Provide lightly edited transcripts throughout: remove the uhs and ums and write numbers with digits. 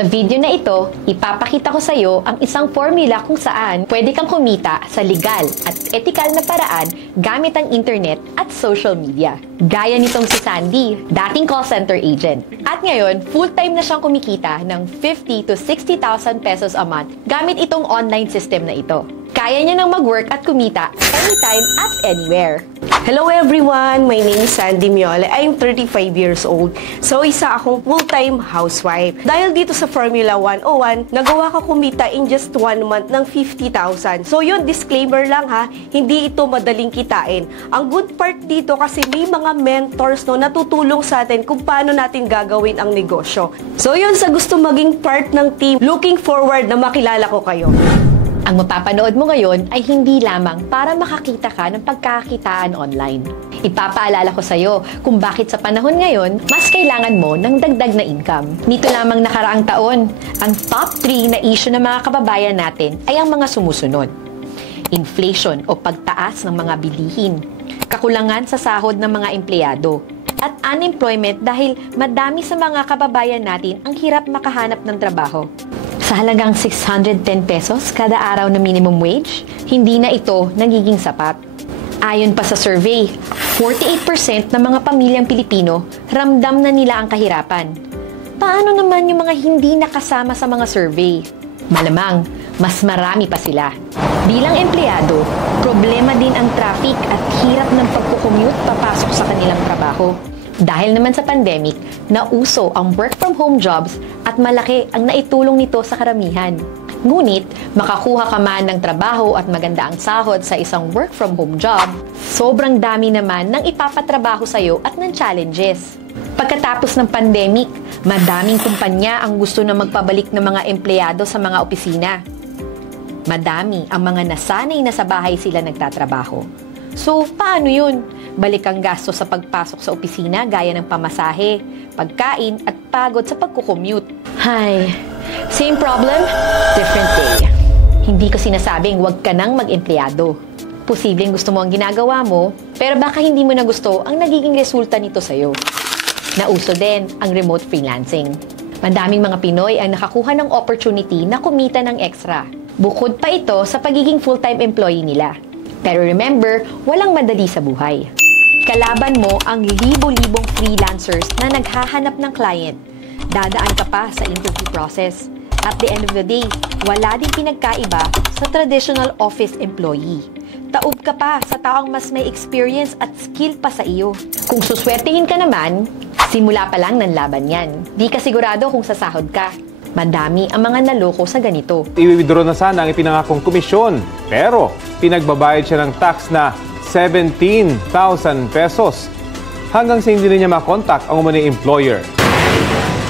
Sa video na ito, ipapakita ko sa iyo ang isang formula kung saan pwede kang kumita sa legal at ethical na paraan gamit ang internet at social media. Gaya nitong si Sandy, dating call center agent. At ngayon, full-time na siyang kumikita ng 50 to 60,000 pesos a month gamit itong online system na ito. Kaya niya nang mag-work at kumita anytime at anywhere. Hello everyone! My name is Sandy Miole. I'm 35 years old. So, isa akong full-time housewife. Dahil dito sa Formula 101, nagawa ko kumita in just 1 month ng 50,000. So, yun, disclaimer lang ha, hindi ito madaling kitain. Ang good part dito kasi may mga mentors no, natutulong sa atin kung paano natin gagawin ang negosyo. So, yun, sa gusto maging part ng team, looking forward na makilala ko kayo. Ang mapapanood mo ngayon ay hindi lamang para makakita ka ng pagkakakitaan online. Ipapaalala ko sa iyo kung bakit sa panahon ngayon, mas kailangan mo ng dagdag na income. Nito lamang nakaraang taon, ang top 3 na issue ng mga kababayan natin ay ang mga sumusunod. Inflation o pagtaas ng mga bilihin, kakulangan sa sahod ng mga empleyado, at unemployment dahil madami sa mga kababayan natin ang hirap makahanap ng trabaho. Sa halagang 610 pesos kada araw na minimum wage, hindi na ito nagiging sapat. Ayon pa sa survey, 48% ng mga pamilyang Pilipino ramdam na nila ang kahirapan. Paano naman yung mga hindi nakasama sa mga survey? Malamang, mas marami pa sila. Bilang empleyado, problema din ang traffic at hirap ng pagkukommute papasok sa kanilang trabaho. Dahil naman sa pandemic, nauso ang work-from-home jobs at malaki ang naitulong nito sa karamihan. Ngunit, makakuha ka man ng trabaho at maganda ang sahod sa isang work-from-home job, sobrang dami naman ng ipapatrabaho sa iyo at ng challenges. Pagkatapos ng pandemic, madaming kumpanya ang gusto na magpabalik ng mga empleyado sa mga opisina. Madami ang mga nasanay na sa bahay sila nagtatrabaho. So, paano yun? Balik ang gasto sa pagpasok sa opisina gaya ng pamasahe, pagkain at pagod sa pagkukommute. Hay, same problem, different day. Hindi ko sinasabing huwag ka nang mag-empleyado. Posibleng gusto mo ang ginagawa mo, pero baka hindi mo na gusto ang nagiging resulta nito sa'yo. Nauso din ang remote freelancing. Madaming mga Pinoy ang nakakuha ng opportunity na kumita ng extra. Bukod pa ito sa pagiging full-time employee nila. Pero remember, walang madali sa buhay. Kalaban mo ang libo-libong freelancers na naghahanap ng client. Dadaan ka pa sa interview process. At the end of the day, wala din pinagkaiba sa traditional office employee. Taob ka pa sa taong mas may experience at skill pa sa iyo. Kung suswertehin ka naman, simula pa lang ng laban yan. Di ka sigurado kung sasahod ka. Madami ang mga naloko sa ganito. I-withdraw na sana ang ipinangakong komisyon. Pero pinagbabayad siya ng tax na 17,000 pesos. Hanggang sa hindi na niya makontak ang umano'y employer.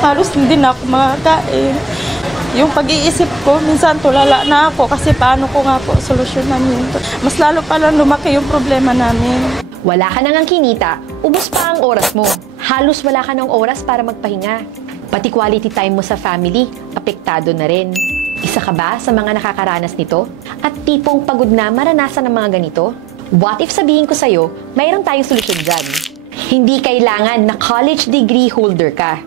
Halos hindi na ako makakain. Yung pag-iisip ko, minsan tulala na ako kasi paano ko nga po solusyonan yun. Mas lalo palang lumaki yung problema namin. Wala ka nang kinita, ubos pa ang oras mo. Halos wala ka ng oras para magpahinga. Pati quality time mo sa family, apektado na rin. Isa ka ba sa mga nakakaranas nito? At tipong pagod na maranasan ng mga ganito? What if sabihin ko sa'yo, mayroon tayong solusyon dyan? Hindi kailangan na college degree holder ka.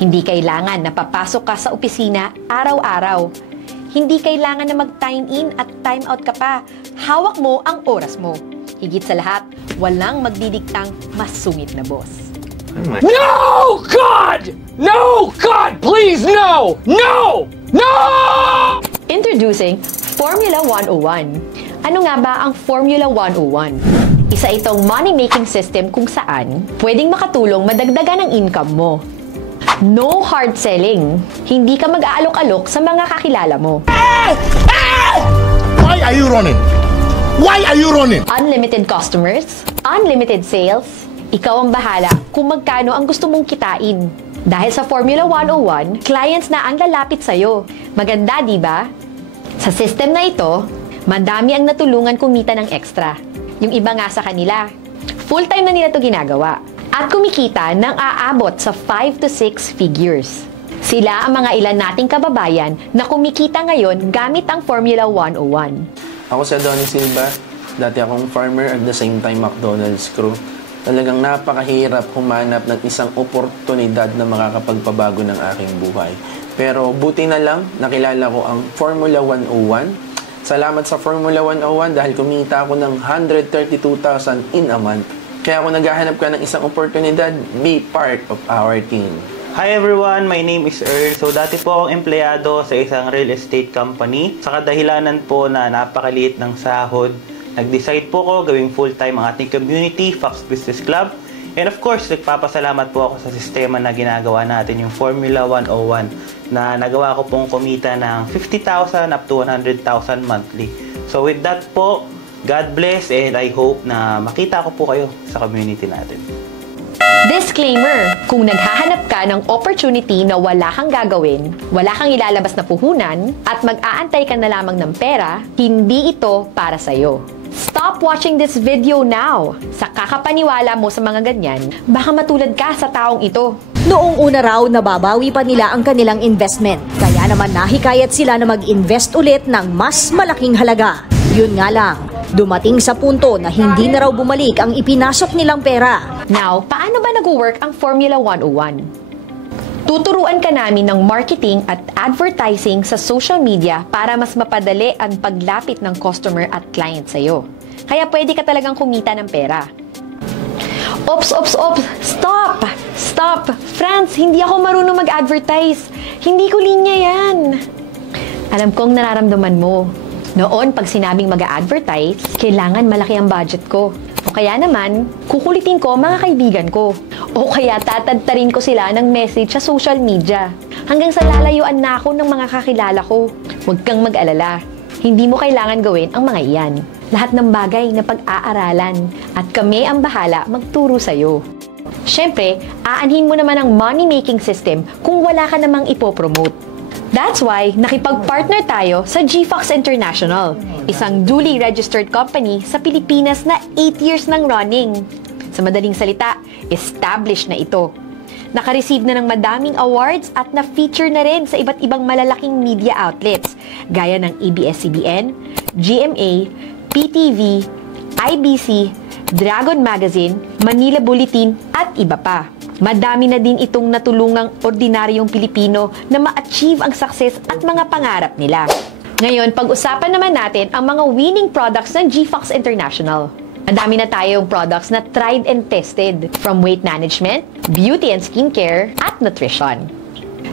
Hindi kailangan na papasok ka sa opisina araw-araw. Hindi kailangan na mag-time in at time out ka pa. Hawak mo ang oras mo. Higit sa lahat, walang magdidiktang mas sungit na boss. No, God! No, God, please, no! No! No! Introducing Formula 101. Ano nga ba ang Formula 101? Isa itong money-making system kung saan pwedeng makatulong madagdagan ang income mo. No hard selling. Hindi ka mag-aalok-alok sa mga kakilala mo. Why are you running? Why are you running? Unlimited customers, unlimited sales. Ikaw ang bahala kung magkano ang gusto mong kitain. Dahil sa Formula 101, clients na ang lalapit sa'yo. Maganda, di ba? Sa system na ito, madami ang natulungan kumita ng extra. Yung iba nga sa kanila, full-time na nila ito ginagawa. At kumikita ng aabot sa 5 to 6 figures. Sila ang mga ilan nating kababayan na kumikita ngayon gamit ang Formula 101. Ako si Adonis Silva, dati akong farmer at the same time McDonald's crew. Talagang napakahirap humanap ng isang oportunidad na makakapagpabago ng aking buhay. Pero buti na lang, nakilala ko ang Formula 101. Salamat sa Formula 101 dahil kumita ako ng 132,000 in a month. Kaya kung naghahanap ka ng isang oportunidad, be part of our team. Hi everyone, my name is Earl. So dati po akong empleyado sa isang real estate company. Sa kadahilanan po na napakaliit ng sahod, nag-decide po ako gawing full-time ang ating community, Fox Business Club. And of course, nagpapasalamat po ako sa sistema na ginagawa natin, yung Formula 101, na nagawa ko pong kumita ng 50,000 up to 100,000 monthly. So with that po, God bless and I hope na makita ko po kayo sa community natin. Disclaimer, kung naghahanap ka ng opportunity na wala kang gagawin, wala kang ilalabas na puhunan, at mag-aantay ka na lamang ng pera, hindi ito para sa'yo. Stop watching this video now! Sa kakapaniwala mo sa mga ganyan, baka matulad ka sa taong ito. Noong una raw, nababawi pa nila ang kanilang investment. Kaya naman nahikayat sila na mag-invest ulit ng mas malaking halaga. Yun nga lang, dumating sa punto na hindi na raw bumalik ang ipinasok nilang pera. Now, paano ba nag-work ang Formula 101? Tuturuan ka namin ng marketing at advertising sa social media para mas mapadali ang paglapit ng customer at client sa'yo. Kaya pwede ka talagang kumita ng pera. Ops! Stop! Stop! Franz, hindi ako marunong mag-advertise. Hindi ko linya yan. Alam kong nararamdaman mo. Noon, pag sinabing mag-a-advertise, kailangan malaki ang budget ko. O kaya naman, kukulitin ko mga kaibigan ko. O kaya tatadtarin ko sila ng message sa social media. Hanggang sa lalayuan na ako ng mga kakilala ko. Huwag kang mag-alala. Hindi mo kailangan gawin ang mga iyan. Lahat ng bagay na pag-aaralan. At kami ang bahala magturo sa'yo. Siyempre, aanhin mo naman ang money-making system kung wala ka namang ipopromote. That's why nakipag-partner tayo sa GFox International, isang duly registered company sa Pilipinas na 8 years nang running. Sa madaling salita, established na ito. Naka-receive na ng madaming awards at na-feature na rin sa iba't ibang malalaking media outlets gaya ng ABS-CBN, GMA, PTV, IBC, Dragon Magazine, Manila Bulletin at iba pa. Madami na din itong natulungang ordinaryong Pilipino na ma-achieve ang success at mga pangarap nila. Ngayon, pag-usapan naman natin ang mga winning products ng GFox International. Madami na tayong products na tried and tested, from weight management, beauty and skincare, at nutrition.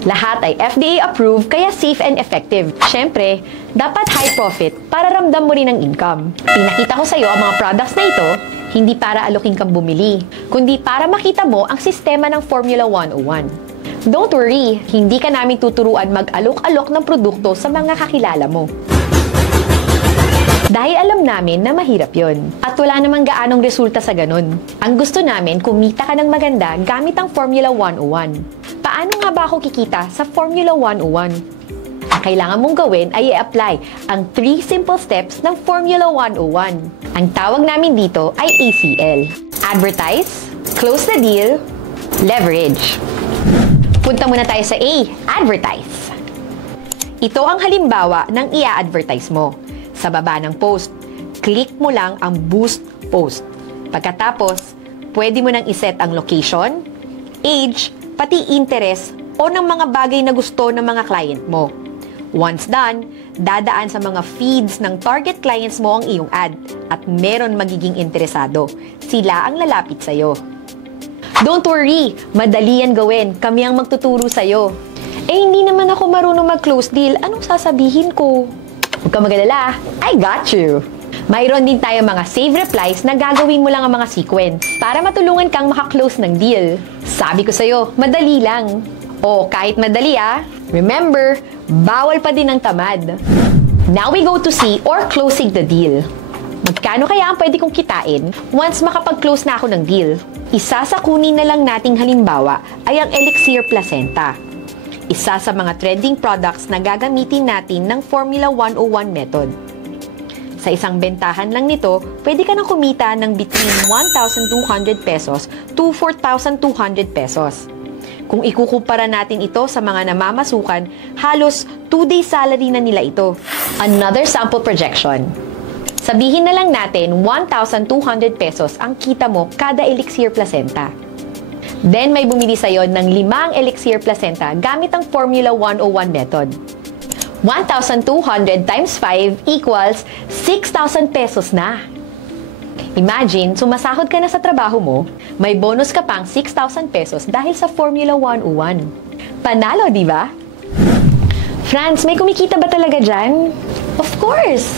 Lahat ay FDA approved kaya safe and effective. Siyempre, dapat high profit para ramdam mo rin ang income. Pinakita ko sa iyo ang mga products na ito, hindi para alokin kang bumili, kundi para makita mo ang sistema ng Formula 101. Don't worry, hindi ka namin tuturuan mag-alok-alok ng produkto sa mga kakilala mo. Dahil alam namin na mahirap yon at wala namang gaanong resulta sa ganun. Ang gusto namin, kumita ka ng maganda gamit ang Formula 101. Paano nga ba ako kikita sa Formula 101? Ang kailangan mong gawin ay i-apply ang 3 simple steps ng Formula 101. Ang tawag namin dito ay ACL. Advertise, close the deal, leverage. Punta muna tayo sa A, advertise. Ito ang halimbawa ng i-advertise mo. Sa baba ng post, click mo lang ang boost post. Pagkatapos, pwede mo nang iset ang location, age, pati interest o ng mga bagay na gusto ng mga client mo. Once done, dadaan sa mga feeds ng target clients mo ang iyong ad at meron magiging interesado. Sila ang lalapit sa'yo. Don't worry, madali yan gawin. Kami ang magtuturo sa'yo. Hindi naman ako marunong mag-close deal. Anong sasabihin ko? Huwag kang mag-alala, I got you! Mayroon din tayo mga save replies na gagawin mo lang ang mga sequence para matulungan kang makaklose ng deal. Sabi ko sa'yo, madali lang. O kahit madali remember, bawal pa din ang tamad. Now we go to C or closing the deal. Magkano kaya ang pwede kong kitain once makapag-close na ako ng deal? Isa sa kunin na lang nating halimbawa ay ang Elixir Placenta. Isa sa mga trending products na gagamitin natin ng Formula 101 method. Sa isang bentahan lang nito, pwede ka nang kumita ng between 1,200 pesos to 4,200 pesos. Kung ikukumpara natin ito sa mga namamasukan, halos 2-day salary na nila ito. Another sample projection. Sabihin na lang natin 1,200 pesos ang kita mo kada Elixir Placenta. Then may bumili sa'yo ng 5 Elixir placenta gamit ang Formula 101 method. 1,200 times 5 equals 6,000 pesos na. Imagine, sumasahod ka na sa trabaho mo, may bonus ka pang 6,000 pesos dahil sa Formula 101. Panalo, di ba? Franz, may kumikita ba talaga dyan? Of course!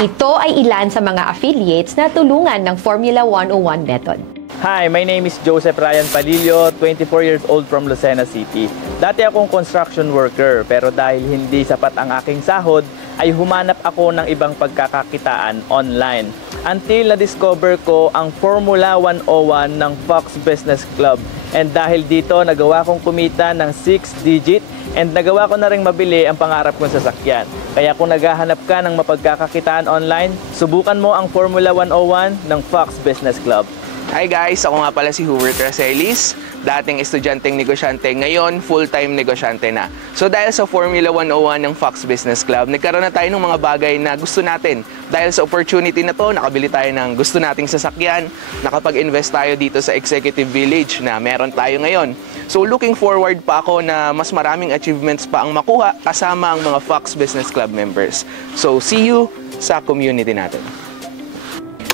Ito ay ilan sa mga affiliates na tulungan ng Formula 101 method. Hi, my name is Joseph Ryan Palillo, 24 years old from Lucena City. Dati akong construction worker, pero dahil hindi sapat ang aking sahod, ay humanap ako ng ibang pagkakakitaan online. Until na-discover ko ang Formula 101 ng Fox Business Club. And dahil dito, nagawa kong kumita ng 6-digit and nagawa ko na rin mabili ang pangarap kong sasakyan. Kaya kung naghahanap ka ng mapagkakakitaan online, subukan mo ang Formula 101 ng Fox Business Club. Hi guys, ako nga pala si Hubert Racelis, dating estudyanteng negosyante, ngayon full-time negosyante na. So dahil sa Formula 101 ng Fox Business Club, nagkaroon na tayo ng mga bagay na gusto natin. Dahil sa opportunity na to, nakabili tayo ng gusto nating sasakyan, nakapag-invest tayo dito sa Executive Village na meron tayo ngayon. So looking forward pa ako na mas maraming achievements pa ang makuha kasama ang mga Fox Business Club members. So see you sa community natin.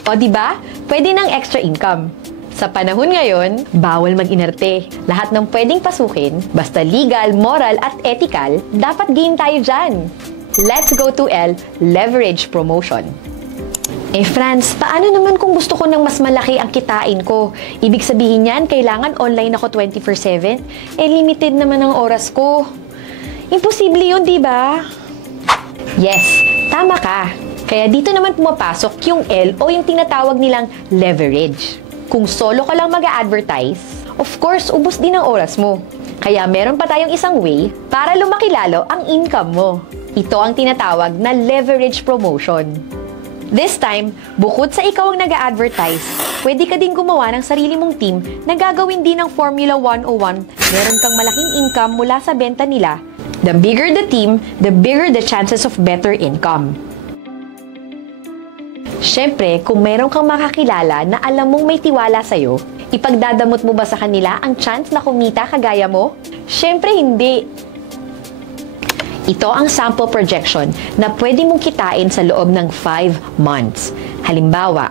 O diba? Pwede ng extra income. Sa panahon ngayon, bawal mag-inerte. Lahat ng pwedeng pasukin, basta legal, moral at ethical, dapat game tayo dyan. Let's go to L, leverage promotion. Franz, paano naman kung gusto ko ng mas malaki ang kitain ko? Ibig sabihin yan, kailangan online ako 24/7? Limited naman ang oras ko. Imposible yun, diba? Yes, tama ka. Kaya dito naman pumapasok yung L o yung tinatawag nilang leverage. Kung solo ka lang mag-a-advertise, of course, ubos din ang oras mo. Kaya meron pa tayong isang way para lumaki lalo ang income mo. Ito ang tinatawag na leverage promotion. This time, bukod sa ikaw ang nag-a-advertise, pwede ka din gumawa ng sarili mong team na gagawin din ng Formula 101. Meron kang malaking income mula sa benta nila. The bigger the team, the bigger the chances of better income. Siyempre, kung meron kang makakilala na alam mong may tiwala sa'yo, ipagdadamot mo ba sa kanila ang chance na kumita kagaya mo? Siyempre, hindi. Ito ang sample projection na pwede mong kitain sa loob ng 5 months. Halimbawa,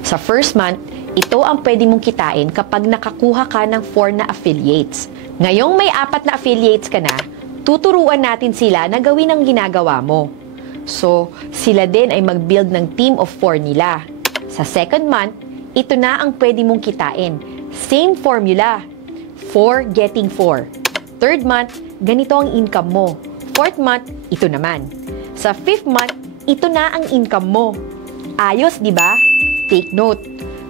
sa first month, ito ang pwede mong kitain kapag nakakuha ka ng 4 na affiliates. Ngayong may 4 na affiliates ka na, tuturuan natin sila na gawin ang ginagawa mo. So, sila din ay mag-build ng team of 4 nila. Sa second month, ito na ang pwede mong kitain. Same formula. 4 getting 4. Third month, ganito ang income mo. Fourth month, ito naman. Sa fifth month, ito na ang income mo. Ayos, di ba? Take note.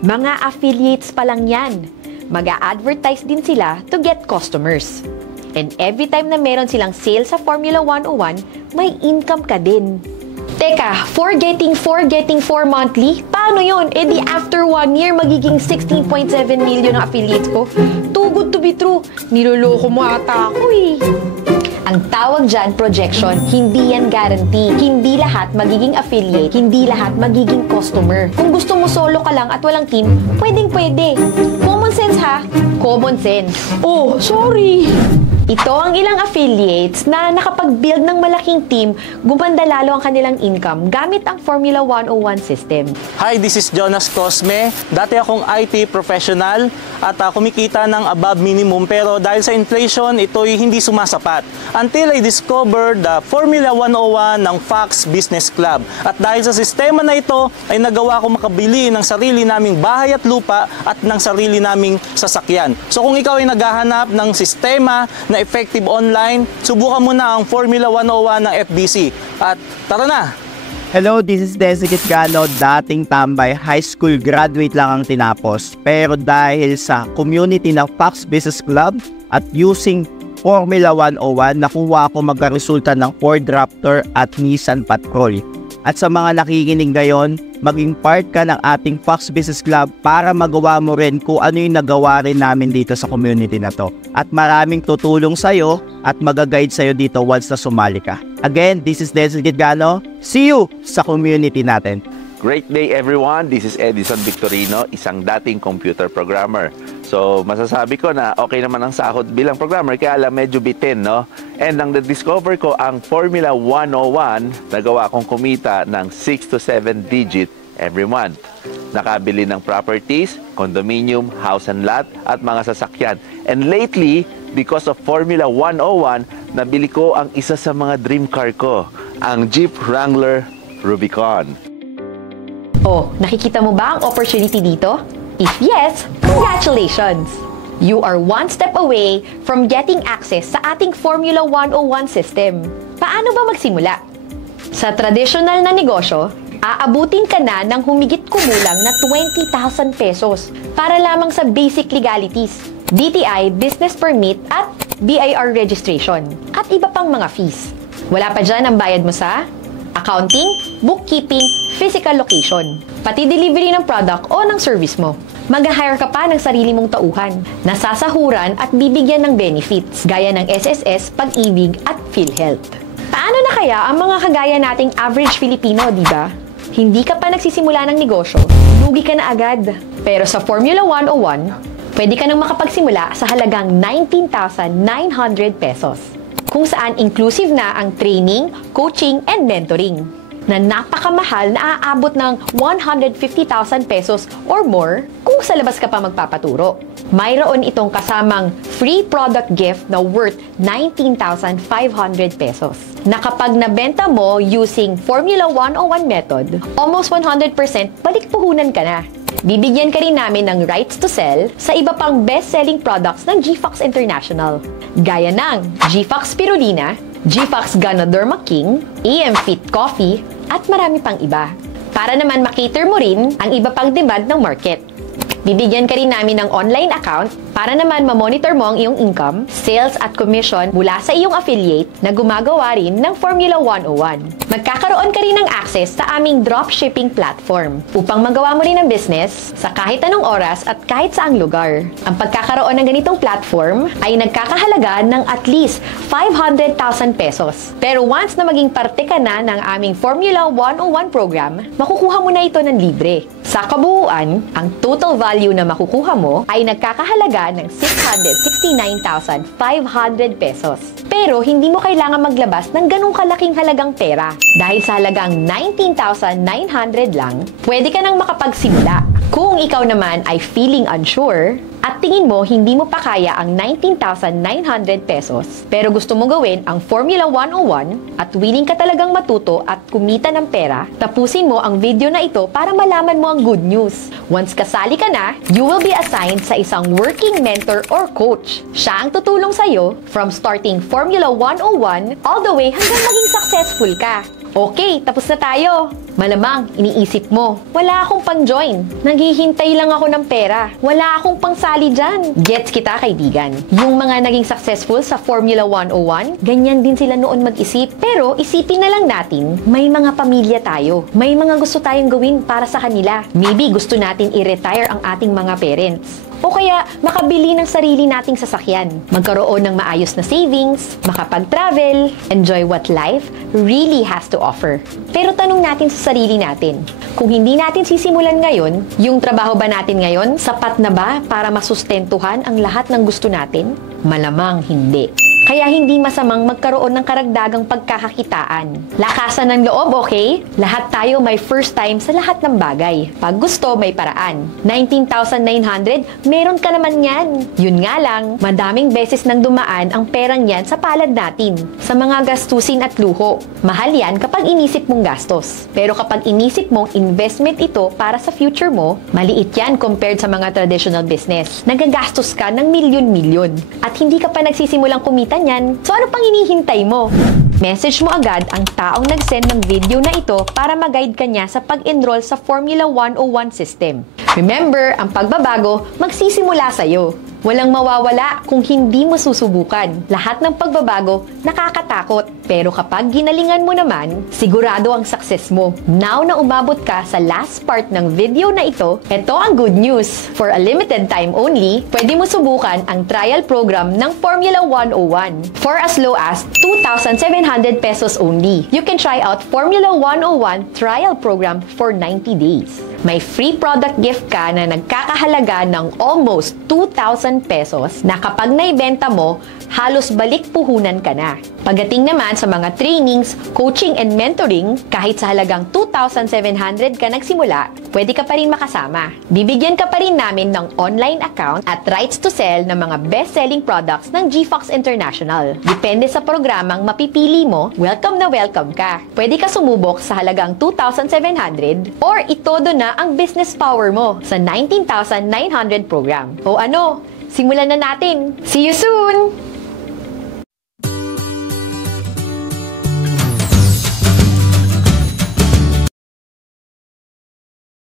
Mga affiliates pa lang yan. Mag-a-advertise din sila to get customers. And every time na meron silang sale sa Formula 101, may income ka din. Teka, 4 getting 4 monthly? Paano yun? Di after 1 year, magiging 16.7 million ang affiliates ko. Too good to be true. Niloloko mo ata ako eh. Ang tawag dyan, projection, hindi yan guarantee. Hindi lahat magiging affiliate, hindi lahat magiging customer. Kung gusto mo solo ka lang at walang team, pwedeng-pwede. Common sense ha? Common sense. Oh, sorry! Ito ang ilang affiliates na nakapag-build ng malaking team, gumanda lalo ang kanilang income gamit ang Formula 101 system. Hi, this is Jonas Cosme. Dati akong IT professional at kumikita ng above minimum pero dahil sa inflation, ito'y hindi sumasapat. Until I discovered the Formula 101 ng Fox Business Club. At dahil sa sistema na ito, ay nagawa ko makabili ng sarili naming bahay at lupa at ng sarili naming sasakyan. So kung ikaw ay naghahanap ng sistema na effective online, subukan mo na ang Formula 101 ng FBC. At tara na! Hello, this is Desi Kitgano, dating tambay, high school graduate lang ang tinapos. Pero dahil sa community ng Fox Business Club at using Formula 101, nakuha ako magkaresulta ng Ford Raptor at Nissan Patrol. At sa mga nakikinig ngayon, maging part ka ng ating Fox Business Club para magawa mo rin kung ano yung nagawa rin namin dito sa community na to. At maraming tutulong sa'yo at mag-guide sa'yo dito once na sumali ka. Again, this is Denzel Gitgano. See you sa community natin. Great day everyone, this is Edison Victorino, isang dating computer programmer. So, masasabi ko na okay naman ang sahod bilang programmer, kaya lang medyo bitin, no? And nang na-discover ko ang Formula 101, nagawa akong kumita ng 6 to 7 digit every month. Nakabili ng properties, condominium, house and lot, at mga sasakyan. And lately, because of Formula 101, nabili ko ang isa sa mga dream car ko, ang Jeep Wrangler Rubicon. Oh, nakikita mo ba ang opportunity dito? If yes, congratulations! You are one step away from getting access sa ating Formula 101 system. Paano ba magsimula? Sa traditional na negosyo, aabutin ka na ng humigit kumulang na 20,000 pesos para lamang sa basic legalities, DTI, business permit at BIR registration, at iba pang mga fees. Wala pa dyan ang bayad mo sa accounting, bookkeeping, physical location, pati delivery ng product o ng service mo. Mag-hire ka pa ng sarili mong tauhan, nasasahuran at bibigyan ng benefits gaya ng SSS, Pag-ibig at PhilHealth. Paano na kaya ang mga kagaya nating average Filipino, di ba? Hindi ka pa nagsisimula ng negosyo, lugi ka na agad. Pero sa Formula 101, pwede ka nang makapagsimula sa halagang 19,900 pesos. Kung saan inclusive na ang training, coaching, and mentoring na napakamahal na aabot ng 150,000 pesos or more kung sa labas ka pa magpapaturo. Mayroon itong kasamang free product gift na worth 19,500 pesos. Na kapag nabenta mo using Formula 101 method, almost 100% balik puhunan ka na. Bibigyan ka rin namin ng rights to sell sa iba pang best-selling products ng GFox International, gaya ng GFox Spirulina, GFox Ganoderma King, AM Fit Coffee, at marami pang iba. Para naman makater mo rin ang iba pang demand ng market. Bibigyan ka rin namin ng online account para naman ma-monitor mo ang iyong income, sales at commission mula sa iyong affiliate na gumagawa rin ng Formula 101. Magkakaroon ka rin ng access sa aming dropshipping platform upang magawa mo rin ang business sa kahit anong oras at kahit saang lugar. Ang pagkakaroon ng ganitong platform ay nagkakahalaga ng at least 500,000 pesos. Pero once na maging parte ka na ng aming Formula 101 program, makukuha mo na ito ng libre. Sa kabuuan, ang total value na makukuha mo ay nagkakahalaga ng 669,500 pesos. Pero hindi mo kailangan maglabas ng ganung kalaking halagang pera. Dahil sa halagang 19,900 lang, pwede ka nang makapagsimula. Kung ikaw naman ay feeling unsure at tingin mo hindi mo pa kaya ang 19,900 pesos, pero gusto mo gawin ang Formula 101 at willing ka talagang matuto at kumita ng pera, tapusin mo ang video na ito para malaman mo ang good news. Once kasali ka na, you will be assigned sa isang working mentor or coach. Siya ang tutulong sa'yo from starting Formula 101 all the way hanggang maging successful ka. Okay, tapos na tayo. Malamang, iniisip mo, wala akong pang-join. Naghihintay lang ako ng pera. Wala akong pangsali dyan. Gets kita, kaibigan. Yung mga naging successful sa Formula 101, ganyan din sila noon mag-isip. Pero isipin na lang natin, may mga pamilya tayo. May mga gusto tayong gawin para sa kanila. Maybe gusto natin i-retire ang ating mga parents. O kaya makabili ng sarili nating sasakyan, magkaroon ng maayos na savings, makapag-travel, enjoy what life really has to offer. Pero tanong natin sa sarili natin, kung hindi natin sisimulan ngayon, yung trabaho ba natin ngayon, sapat na ba para masustentuhan ang lahat ng gusto natin? Malamang hindi. Kaya hindi masamang magkaroon ng karagdagang pagkakakitaan. Lakasan ng loob, okay? Lahat tayo may first time sa lahat ng bagay. Pag gusto, may paraan. 19,900, meron ka naman yan. Yun nga lang, madaming beses nang dumaan ang perang yan sa palad natin. Sa mga gastusin at luho. Mahal yan kapag inisip mong gastos. Pero kapag inisip mong investment ito para sa future mo, maliit yan compared sa mga traditional business. Nagagastos ka ng milyon-milyon. At hindi ka pa nagsisimulang kumita niyan. So ano pang hinihintay mo? Message mo agad ang taong nag-send ng video na ito para mag-guide ka niya sa pag-enroll sa Formula 101 system. Remember, ang pagbabago magsisimula sa'yo. Walang mawawala kung hindi mo susubukan. Lahat ng pagbabago nakakatakot. Pero kapag ginalingan mo naman, sigurado ang success mo. Now na umabot ka sa last part ng video na ito, ito ang good news. For a limited time only, pwede mo subukan ang trial program ng Formula 101. For as low as 2,700 pesos only. You can try out Formula 101 trial program for 90 days. May free product gift ka na nagkakahalaga ng almost 2,000 pesos na kapag naibenta mo, halos balik puhunan ka na. Pagdating naman sa mga trainings, coaching and mentoring, kahit sa halagang 2,700 ka nagsimula, pwede ka pa rin makasama. Bibigyan ka pa rin namin ng online account at rights to sell ng mga best-selling products ng GFox International. Depende sa programang mapipili mo, welcome na welcome ka. Pwede ka sumubok sa halagang 2,700 or itodo na ang business power mo sa 19,900 program. O ano, simulan na natin! See you soon!